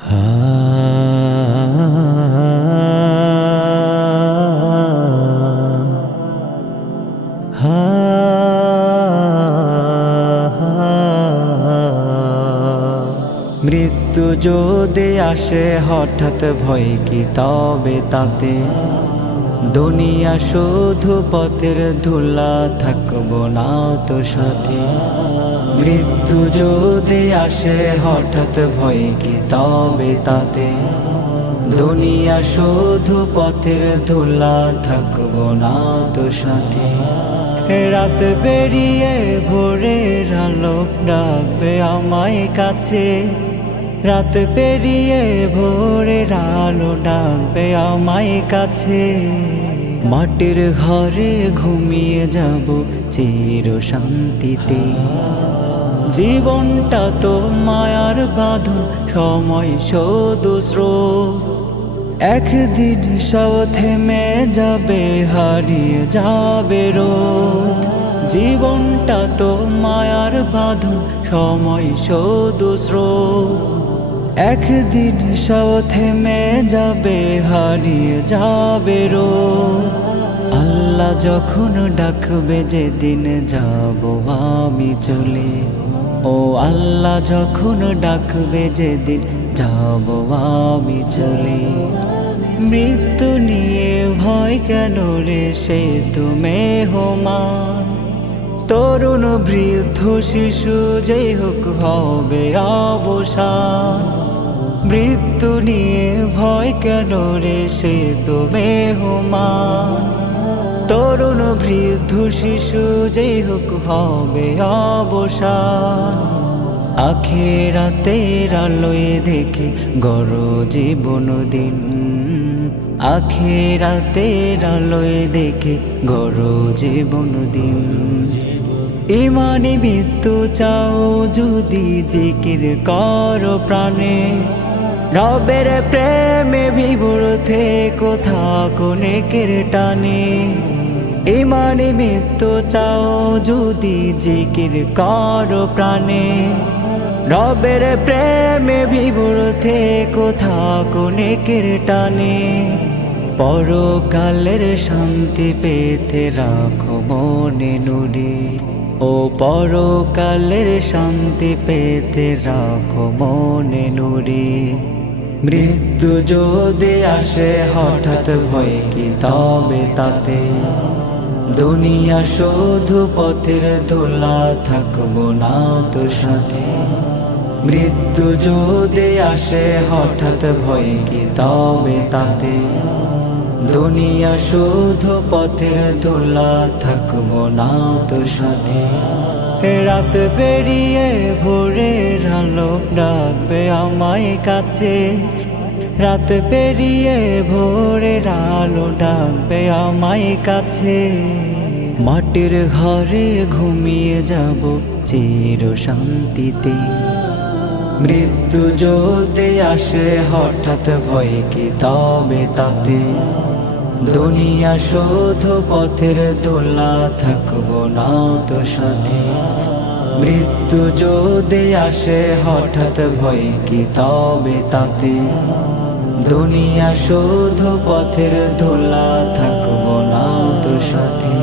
হা হা মৃত্যু যদি আসে হঠাৎ ভয় কি তবে তাতে দুনিয়া শুধু পথের ধুলা থাকবো না তো সাথে। মৃত্যু যদি আসে হঠাৎ ভয় কি তবে তাতে দুনিয়া শুধু পথের ধুলা থাকবো না তো সাথে। রাত বেরিয়ে ভোরের আলো ডাকবে আমায় কাছে, রাত পেরিয়ে ভোরের আলো ডাকবে আমায় কাছে। মাটির ঘরে ঘুমিয়ে যাব চির শান্তিতে। জীবনটা তো মায়ার বাঁধন, সময় শুধু স্রোত। একদিন সব থেমে যাবে, হারিয়ে যাবে রোদ। জীবনটা তো মায়ার বাঁধন, সময় শুধু স্রোত। একদিন সব থেমে যাবে, হারিয়ে যাবে রোদ। আল্লাহ যখন ডাকবে যেদিন যাব আমি চলে, ও আল্লাহ যখন ডাকবে যেদিন যাব আমি চলে। মৃত্যু নিয়ে ভয় কেন রে, সে তো মেহমান। তরুণ বৃদ্ধ শিশু যেই হোক হবে অবসান। মৃত্যু নিয়ে ভয় কেন রে, সে তো মেহমান। তরুণ বৃদ্ধ শিশু যেই হোক হবে অবসান। আখিরাতের আলোয় দেখে গড় জীবন দিন। আখিরাতের আলোয় দেখে গড় জীবন দিন। ইমানি মৃত্যু চাও যদি জিকির করো প্রাণে। রবের প্রেমে বিভোর থেকো থাকো নেকের টানে। ইমানি মৃত্যু চাও যদি জিকির করো প্রাণে। রবের প্রেমে বিভোর থেকো থাকো নেকের টানে। পরকালের শান্তি পেতে রাখো মনে নুরে, ও পরকালের শান্তি পেতে রাখো মনে নুরে। মৃত্যু যদি আসে হঠাৎ ভয় কি তবে তাতে দুনিয়া শুধু পথের ধুলা থাকবো না তো সাথে। মৃত্যু যদি আসে হঠাৎ ভয় কি তবে তাতে দুনিয়া শুধু পথের ধুলা থাকবো না তো সাথে। রাত বেরিয়ে ভোরের আলো ডাকবে আমায় কাছে, রাত পেরিয়ে ভোরের আলো ডাকবে আমায় কাছে। মাটির ঘরে ঘুমিয়ে যাব চির শান্তিতে। মৃত্যু যদি আসে হঠাৎ ভয় কি তবে তাতে দুনিয়া শুধু পথের ধুলা থাকবো না তো সাথে। মৃত্যু যদি আসে হঠাৎ ভয় কি তবে তাতে দুনিয়া শুধু পথের ধুলা থাকবো না তো সাথে।